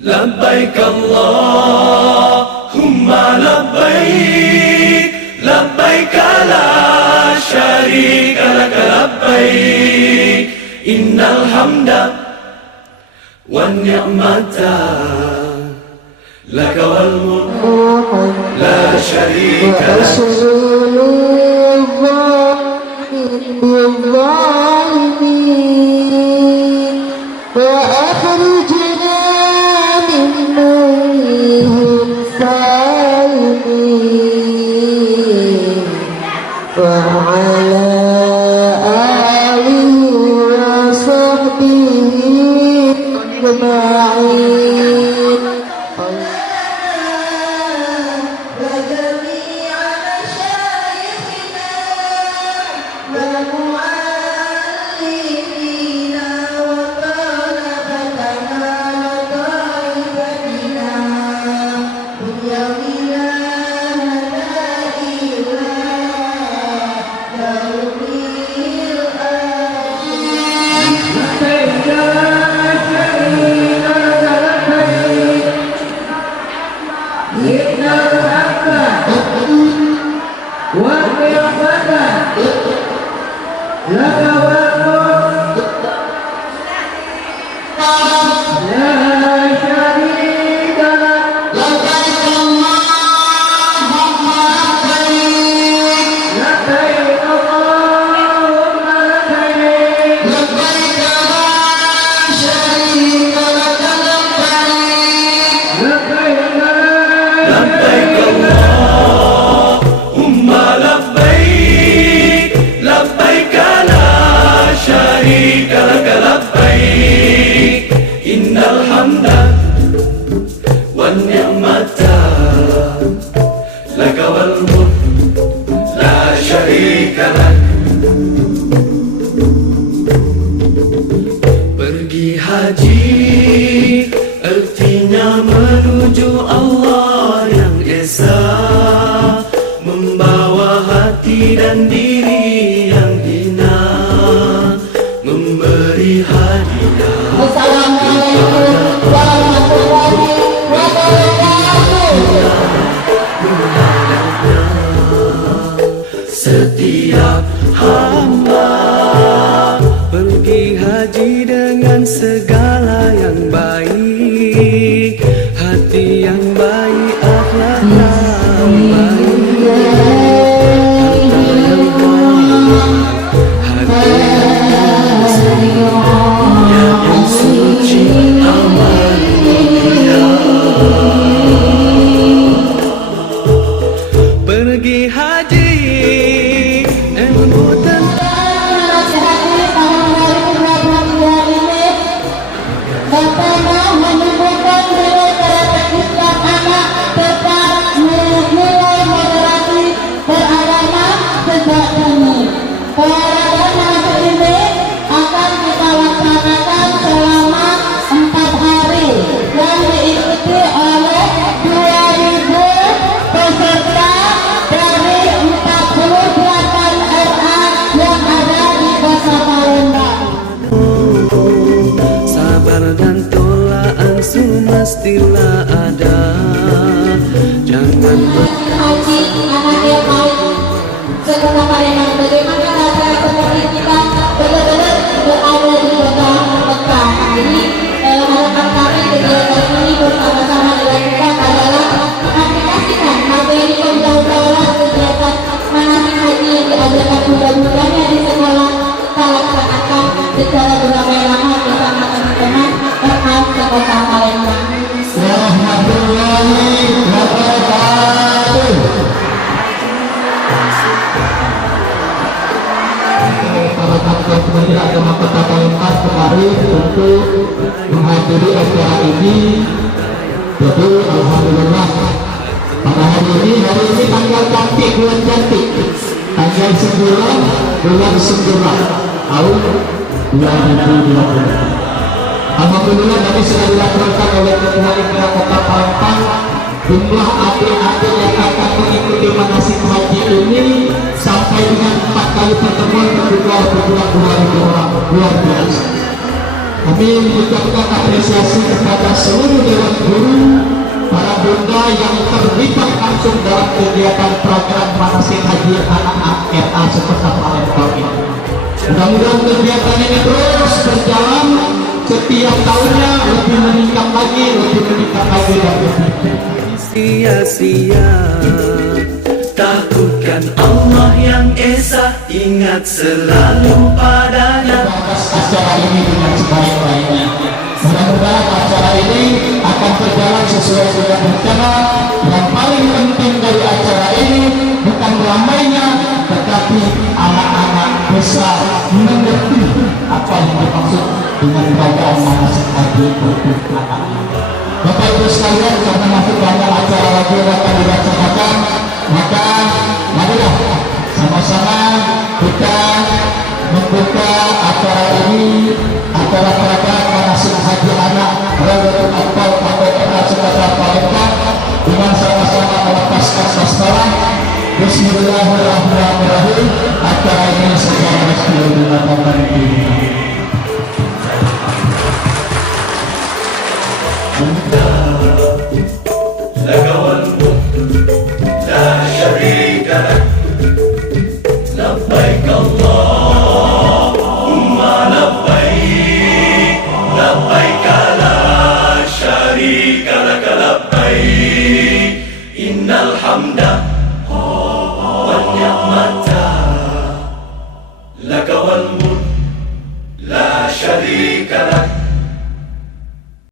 لبيك اللهم لبيك لبيك لا شريك لك لبيك إن الحمد والنعمة لك والملك لا شريك لك وأخرجنا من نورهم سالمين وعلى آله وصحبه أجمعين وجميع مشايخنا ومعلمينا وطلبتنا وطالبتنا دنيوينا هدائنا يوم لبيك اللهم لبيك لبيك لا شريك لك لبيك إن الحمد والنعمة لك والملك لا شريك لك. Pergi haji artinya menuju Allah yang esa, membawa hati dan diri yang hina, memberi hadiah. Wassalamualaikum warahmatullahi wabarakatuh. Setiap hamba pergi haji dengan segala yang baik, hati yang baik, akhlak yang baik, hati yang suci, aman, mulia. Pergi haji ilmu akan kita laksanakan selama 4 hari yang diikuti oleh 2.000 peserta dari 48 RA yang ada di Desa Palembang. Sabar dan tolaan semestilah ada. Jangan Haji anak yang mau setelah Palembang, bagaimana rasanya seperti kita benar-benar berada di kota Mekah. Jadi harapan kami kegiatan ini bersama-sama dilakukan adalah mengaplikasikan materi pembelajaran kegiatan manasik haji yang diajarkan mudah-mudahannya di sekolah kita laksanakan secara beramai-ramai bersama teman-teman RA di kota Palembang. Warahmatullahi wabarakatuh. Para kantor Kementerian Agama Kota Palembang kemarin untuk menghadiri acara ini. Jadi alhamdulillah pada hari ini tanggal cantik, bulan cantik, tanggal 9 bulan 9 tahun 2020. Alhamdulillah tadi sudah dilaporkan oleh Ketua Ikra Kota Palembang jumlah adik-adik yang akan mengikuti manasik haji ini sampai dengan 4 kali pertemuan terbuka berkurang 2.000 orang, luar biasa. Kami mengucapkan apresiasi kepada seluruh dewan guru, para bunda yang terlibat langsung dalam kegiatan program manasik haji anak RA Sepetak Palembang ini. Mudah-mudahan kegiatan ini terus berjalan, setiap tahunnya lebih meningkat lagi dan lebih. Sia-sia, takutkan Allah yang Esa, ingat selalu padanya. Atas acara ini dengan sebaik-baiknya. Mudah-mudahan acara ini akan berjalan sesuai dengan rencana. Yang paling penting dari acara ini bukan ramainya, tetapi anak-anak bisa mengerti apa yang dimaksud dengan bacaan manasik haji untuk anak-anak. Bapak Ibu sekalian, karena masih banyak acara lagi yang akan dilaksanakan, maka marilah sama-sama kita membuka acara ini, acara program manasik haji anak Raudatul Atfal atau RA Sepetak Palembang, dengan sama-sama melepaskan basmalah. Bismillahirrahmanirrahim. Acara ini secara resmi dilakukan di Lagawanmu la syarika lak, labbaik Allahumma labbaik, labbaik la syarika lak labbaik, innal hamda